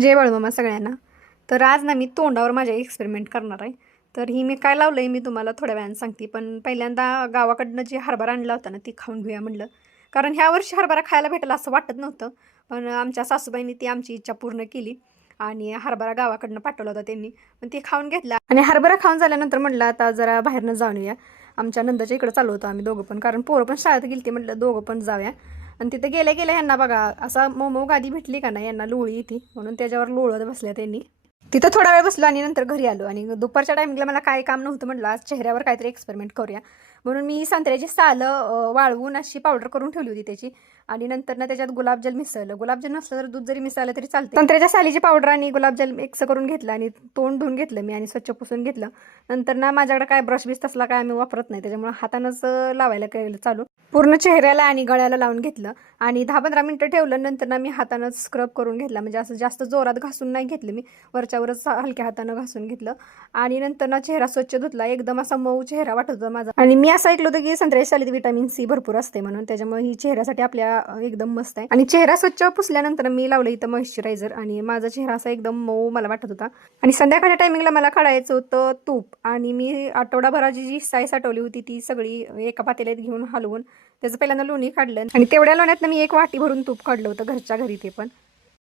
जय बाळूमामा सगळ्यांना. तर आज ना मी तोंडावर माझ्या एक्सपेरिमेंट करणार आहे. तर ही मी काय लावलं आहे मी तुम्हाला थोड्या वेळाने सांगते. पण पहिल्यांदा गावाकडनं जी हरभरा आणला होता ना ती खाऊन घेऊया म्हणलं. कारण ह्या वर्षी हरभरा खायला भेटेल असं वाटत नव्हतं. पण आमच्या सासूबाईंनी ती आमची इच्छा पूर्ण केली आणि हरभरा गावाकडनं पाठवला होता त्यांनी. पण ती खाऊन घेतला आणि हरभरा खाऊन झाल्यानंतर म्हटलं आता जरा बाहेरनं जाऊन येऊया. आमच्या नंदाच्या इकडं चालू होतो आम्ही दोघं पण, कारण पोरं पण शाळेत गेली ती म्हटलं दोघं पण जाऊया. आणि तिथे गेल्या गेल्या यांना बघा असा मोमो गादी भेटली का नाही, यांना लोळी येते म्हणून त्याच्यावर लोळत बसल्या त्यांनी. तिथं थोडा वेळ बसलो आणि नंतर घरी आलो. आणि दुपारच्या टायमिंगला मला काय काम नव्हतं, म्हटलं आज चेहऱ्यावर काहीतरी एक्सपेरिमेंट करूया. म्हणून मी संत्र्याची सालं वाळवून अशी पावडर करून ठेवली होती त्याची. आणि नंतर ना त्याच्यात गुलाबजल मिसळलं. गुलाबजल नसलं तर दूध जरी मिसळलं तरी चालतं. संत्र्याच्या सालीची पावडर आणि गुलाबजल मिक्स करून घेतलं आणि तोंड धुवून घेतलं मी आणि स्वच्छ पुसून घेतलं. नंतर ना माझ्याकडे काय ब्रश बिस तसला काय आम्ही वापरत नाही, त्याच्यामुळे हातानंच लावायला केलं चालू. पूर्ण चेहऱ्याला आणि गळ्याला लावून घेतलं आणि 10-15 मिनिटं ठेवलं. नंतर ना मी हातानं स्क्रब करून घेतला, म्हणजे असं जास्त जोरात घासून नाही घेतलं मी, वरच्यावरच हलक्या हातानं घासून घेतलं. आणि नंतर ना चेहरा स्वच्छ धुतला. एकदम असा मऊ चेहरा वाटत होता माझा. आणि मी असं ऐकलं होतं की संत्र्याच्या सालीत व्हिटॅमिन सी भरपूर असते म्हणून, त्याच्यामुळे ही चेहऱ्यासाठी आपल्या एकदम मस्त आहे. आणि चेहरा स्वच्छ पुसल्यानंतर मी लावलं इथं मॉइश्चरायझर आणि माझा चेहरा असा एकदम मऊ मला वाटत होता. आणि संध्याकाळच्या टायमिंगला मला काढायचं होतं तूप आणि मी आठवडाभराची जी साय साठवली होती ती सगळी एका पातेल्यात घेऊन हलवून त्याचं पहिल्यांदा लोणी काढलं आणि तेवढ्या लोण्यात मी 1 वाटी भरून तूप काढलं होतं घरच्या घरी ते पण.